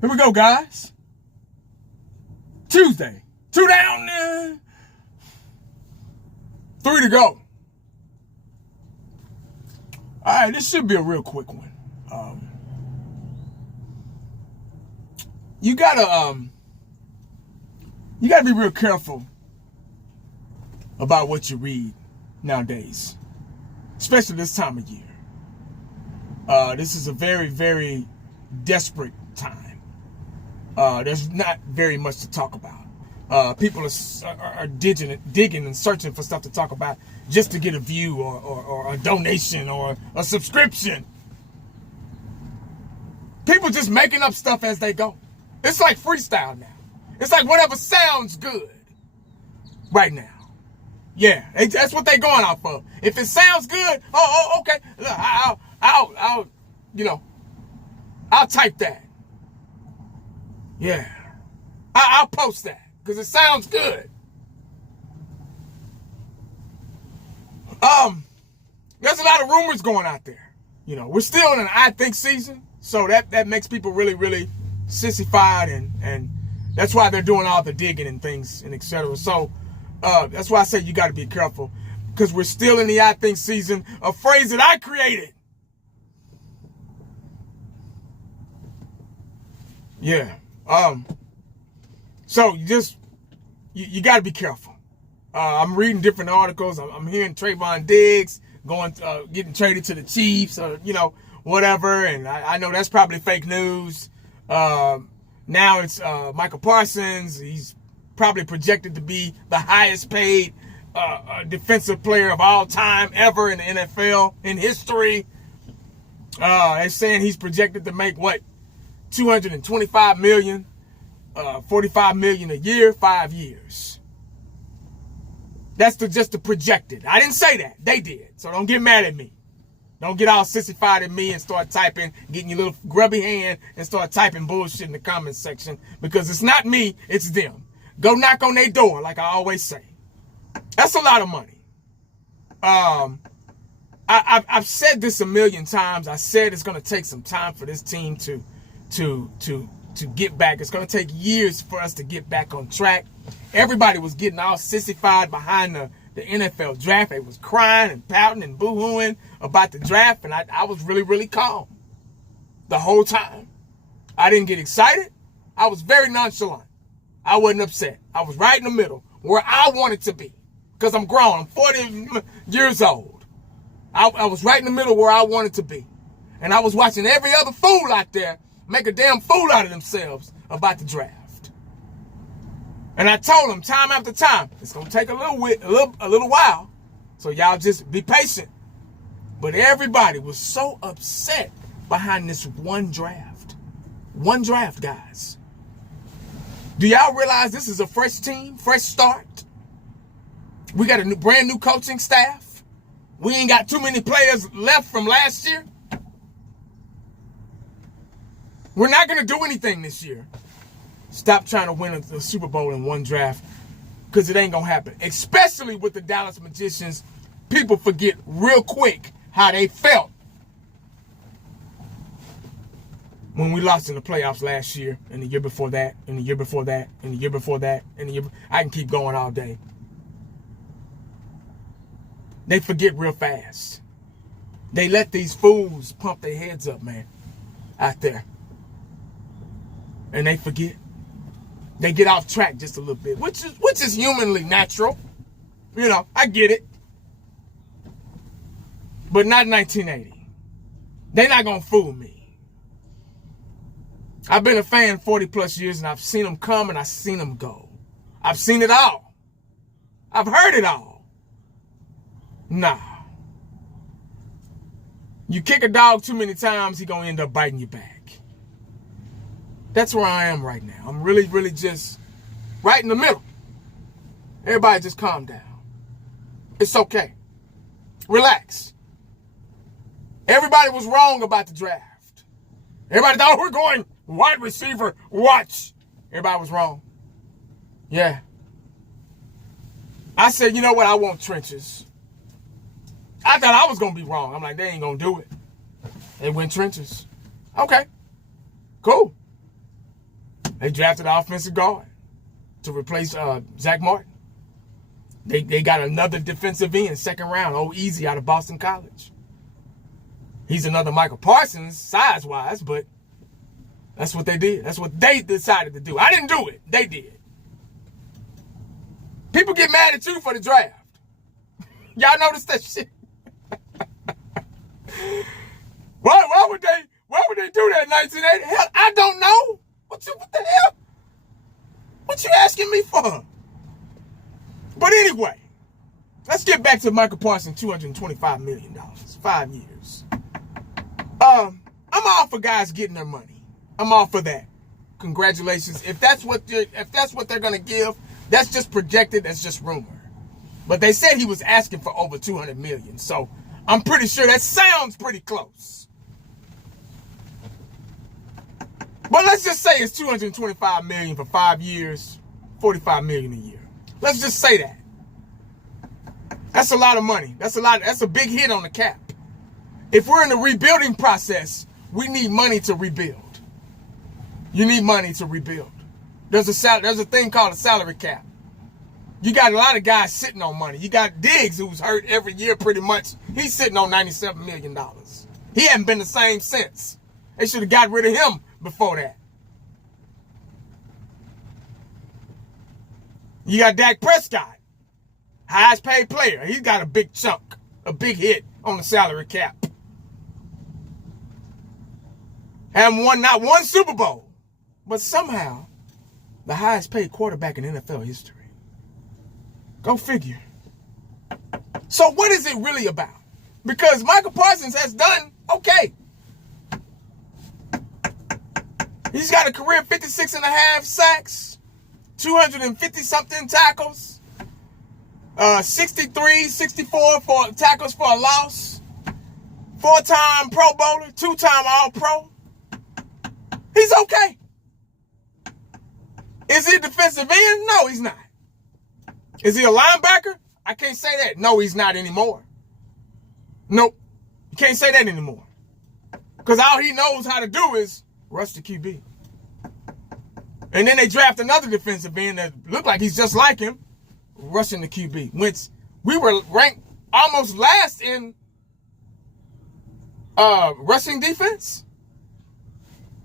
Here we go, guys. Tuesday. 2 down, 3 to go. All right, this should be a real quick one. You gotta be real careful about what you read nowadays, especially this time of year. This is a very, very desperate time. There's not very much to talk about. People are digging and searching for stuff to talk about just to get a view or a donation or a subscription. People just making up stuff as they go. It's like freestyle now. It's like whatever sounds good right now. Yeah, that's what they're going out for. If it sounds good, okay. Look, I'll type that. Yeah, I'll post that because it sounds good. There's a lot of rumors going out there. You know, we're still in an I think season, so that makes people really, really sissified, and that's why they're doing all the digging and things and etc. So that's why I say you got to be careful because we're still in the I think season, a phrase that I created. Yeah. So you got to be careful. I'm reading different articles. I'm hearing Trayvon Diggs getting traded to the Chiefs or, whatever. And I know that's probably fake news. Now it's Micah Parsons. He's probably projected to be the highest paid defensive player of all time ever in the NFL in history. They're saying he's projected to make what? $225 million, $45 million a year, 5 years. That's just the projected. I didn't say that. They did. So don't get mad at me. Don't get all sissified at me and start typing, getting your little grubby hand and start typing bullshit in the comments section because it's not me, it's them. Go knock on their door, like I always say. That's a lot of money. I've said this a million times. I said it's going to take some time for this team to get back. It's going to take years for us to get back on track. Everybody was getting all sissified behind the NFL draft. They was crying and pouting and boo-hooing about the draft, and I was really, really calm the whole time. I didn't get excited. I was very nonchalant. I wasn't upset. I was right in the middle where I wanted to be because I'm grown. I'm 40 years old. I was right in the middle where I wanted to be. And I was watching every other fool out there make a damn fool out of themselves about the draft. And I told them time after time, it's going to take a little while. So y'all just be patient. But everybody was so upset behind this one draft. One draft, guys. Do y'all realize this is a fresh team, fresh start? We got a brand new coaching staff. We ain't got too many players left from last year. We're not going to do anything this year. Stop trying to win a Super Bowl in one draft because it ain't going to happen. Especially with the Dallas Magicians. People forget real quick how they felt when we lost in the playoffs last year and the year before that and the year before that and the year before that and the year. I can keep going all day. They forget real fast. They let these fools pump their heads up, man, out there. And they forget. They get off track just a little bit, which is humanly natural. I get it. But not 1980. They're not going to fool me. I've been a fan 40 plus years and I've seen them come and I've seen them go. I've seen it all. I've heard it all. Nah. You kick a dog too many times, he's going to end up biting you back. That's where I am right now. I'm really, really just right in the middle. Everybody just calm down. It's okay. Relax. Everybody was wrong about the draft. Everybody thought we're going wide receiver, watch. Everybody was wrong. Yeah. I said, you know what? I want trenches. I thought I was going to be wrong. I'm like, they ain't going to do it. They went trenches. Okay. Cool. They drafted an offensive guard to replace Zach Martin. They got another defensive end, second round, Easy out of Boston College. He's another Micah Parsons, size-wise, but that's what they did. That's what they decided to do. I didn't do it. They did. People get mad at you for the draft. Y'all notice that shit? Why would they do that in 1980? Hell, I don't know. What the hell? What you asking me for? But anyway, let's get back to Micah Parsons, $225 million, 5 years. I'm all for guys getting their money. I'm all for that. Congratulations. If that's what they're gonna give, that's just projected. That's just rumor. But they said he was asking for over $200 million, so I'm pretty sure that sounds pretty close. But let's just say it's $225 million for 5 years, $45 million a year. Let's just say that. That's a lot of money. That's a big hit on the cap. If we're in the rebuilding process, we need money to rebuild. You need money to rebuild. There's a thing called a salary cap. You got a lot of guys sitting on money. You got Diggs, who's hurt every year pretty much. He's sitting on $97 million. He hasn't been the same since. They should have got rid of him before that. You got Dak Prescott, highest paid player. He's got a big chunk, a big hit on the salary cap. Haven't won not one Super Bowl, but somehow the highest paid quarterback in NFL history. Go figure. So what is it really about? Because Micah Parsons has done okay. He's got a career 56 and a half sacks, 250-something tackles, 63, 64 for tackles for a loss, 4-time Pro Bowler, 2-time All-Pro. He's okay. Is he a defensive end? No, he's not. Is he a linebacker? I can't say that. No, he's not anymore. Nope. You can't say that anymore. Because all he knows how to do is rush the QB. And then they draft another defensive end that looked like he's just like him, rushing the QB. Which we were ranked almost last in rushing defense.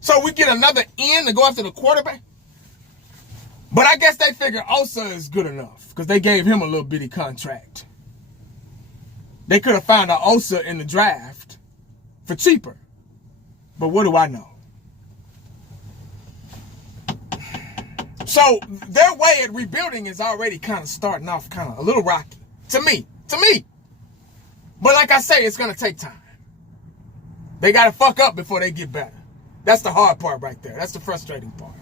So we get another end to go after the quarterback. But I guess they figure Osa is good enough because they gave him a little bitty contract. They could have found an Osa in the draft for cheaper. But what do I know? So their way at rebuilding is already kind of starting off kind of a little rocky. To me. But like I say, it's going to take time. They got to fuck up before they get better. That's the hard part right there. That's the frustrating part.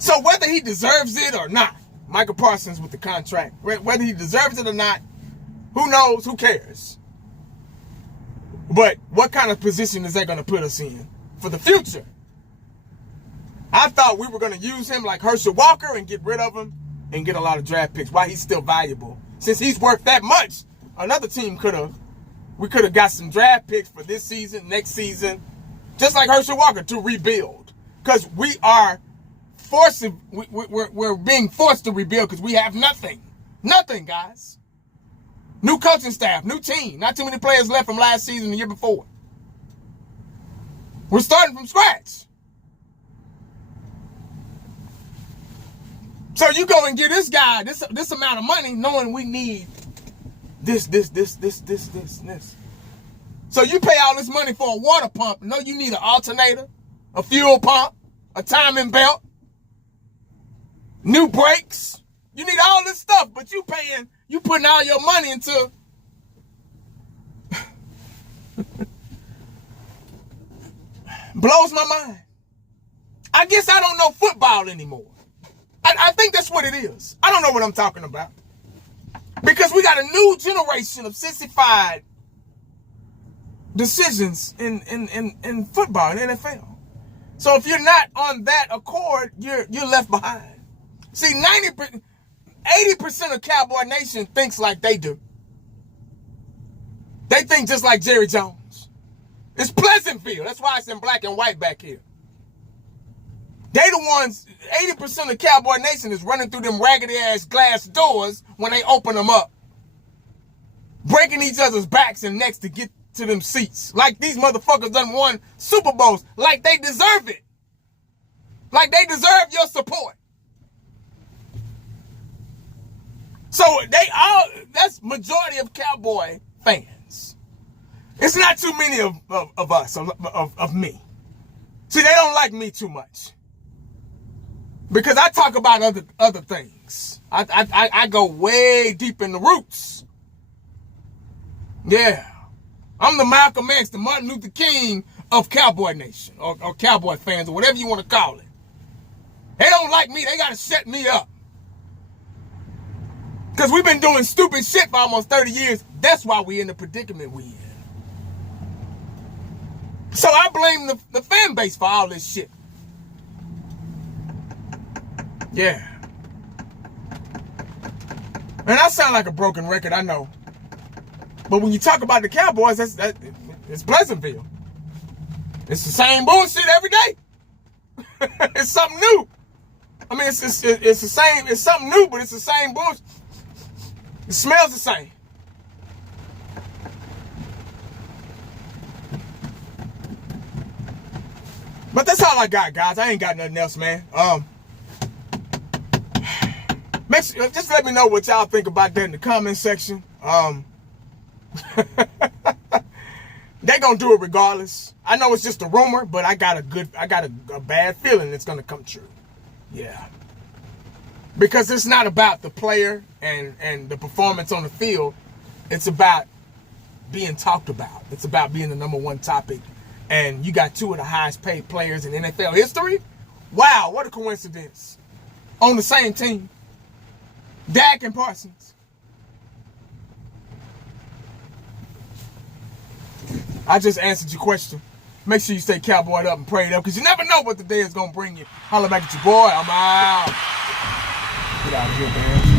So whether he deserves it or not, Micah Parsons with the contract, whether he deserves it or not, who knows, who cares? But what kind of position is that going to put us in for the future? I thought we were going to use him like Herschel Walker and get rid of him and get a lot of draft picks while he's still valuable. Since he's worth that much, another team we could have got some draft picks for this season, next season, just like Herschel Walker, to rebuild. Because we're being forced to rebuild because we have nothing. Nothing, guys. New coaching staff, new team. Not too many players left from last season, the year before. We're starting from scratch. So you go and give this guy this amount of money knowing we need this. So you pay all this money for a water pump. No, you need an alternator, a fuel pump, a timing belt, new brakes. You need all this stuff, but you putting all your money into blows my mind. I guess I don't know football anymore. I think that's what it is. I don't know what I'm talking about. Because we got a new generation of sissified decisions in football, in NFL. So if you're not on that accord, you're left behind. See, 80% of Cowboy Nation thinks like they do. They think just like Jerry Jones. It's Pleasantville. That's why it's in black and white back here. They the ones, 80% of Cowboy Nation is running through them raggedy-ass glass doors when they open them up. Breaking each other's backs and necks to get to them seats. Like these motherfuckers done won Super Bowls. Like they deserve it. Like they deserve your support. So that's majority of Cowboy fans. It's not too many of us, of me. See, they don't like me too much. Because I talk about other things. I go way deep in the roots. Yeah. I'm the Malcolm X, the Martin Luther King of Cowboy Nation. Or Cowboy fans, or whatever you want to call it. They don't like me. They got to shut me up. Because we've been doing stupid shit for almost 30 years. That's why we in the predicament we in. So I blame the fan base for all this shit. Yeah. And I sound like a broken record, I know. But when you talk about the Cowboys, it's Pleasantville. It's the same bullshit every day. It's something new. I mean, it's the same. It's something new, but it's the same bullshit. It smells the same. But that's all I got, guys. I ain't got nothing else, man. Just let me know what y'all think about that in the comment section. They gonna do it regardless. I know it's just a rumor, but I got a bad feeling it's gonna come true. Yeah. Because it's not about the player and the performance on the field. It's about being talked about. It's about being the #1 topic. And you got two of the highest paid players in NFL history. Wow, what a coincidence. On the same team. Dak and Parsons. I just answered your question. Make sure you stay cowboyed up and prayed up, because you never know what the day is going to bring you. Holla back at your boy. I'm out. Get out of here, man.